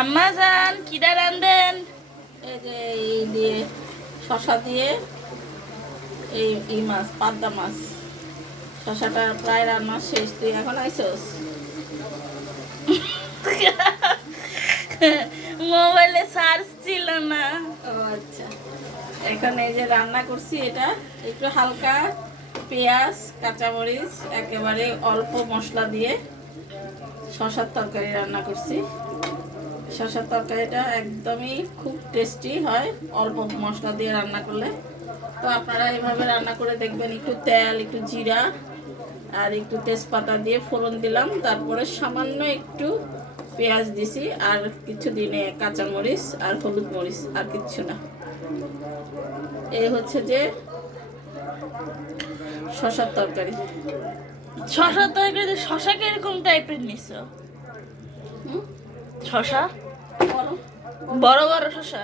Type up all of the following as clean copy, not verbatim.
আম্মা যান কিডা রান্ধেন? এই যে এই দিয়ে শশা দিয়ে এই মাছ পাবদা মাছ। শশাটা প্রায় রান্না শেষ, তুই এখন আইসস? মোবাইলে চার্জ ছিল না। ও আচ্ছা, এখন এই যে রান্না করছি, এটা একটু হালকা পেঁয়াজ কাঁচামরিচ একেবারে অল্প মশলা দিয়ে শশার তরকারি রান্না করছি। শশার তরকারিটা একদমই খুব টেস্টি হয় অল্প মশলা দিয়ে রান্না করলে। তো আপনারা এইভাবে রান্না করে দেখবেন। একটু তেল, একটু জিরা আর একটু তেজপাতা দিয়ে ফোড়ন দিলাম, তারপরে সামান্য একটু পেঁয়াজ দিছি, আর কিছু দিনে কাঁচামরিচ আর হলুদ মরিচ, আর কিচ্ছু না। এই হচ্ছে যে শশার তরকারি। শশা তরকারি, শশা কিরকম টাইপের নিছো? শশা বড় বড় বড় শশা।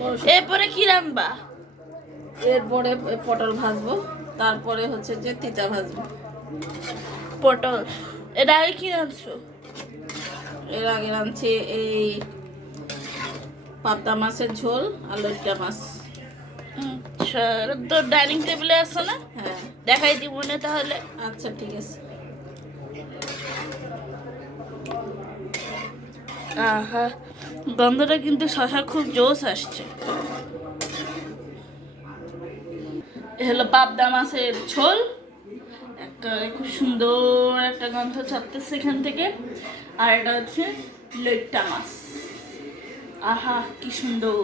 বড়। এরপরে কি রান্না? এরপরে পটল ভাজবো, তারপরে হচ্ছে যে তিতা ভাজবো। পটল। এটা আগে কি রাঁধছো? এর আগে রাঁধছি এই পাবদা মাছের ঝোল আর লইট্টা মাছ। আচ্ছা, তো ডাইনিং টেবিলে আছে না? হ্যাঁ। দেখাই দিব না তাহলে। আচ্ছা ঠিক আছে। আহা, গন্ধটা কিন্তু শশা খুব জোস আসছে। এ হলো পাবদা মাছের ঝোল। একটা খুব সুন্দর একটা গন্ধ ছাড়তেছে এখান থেকে। আর এটা হচ্ছে লইট্টা মাছ। আহা কি সুন্দর।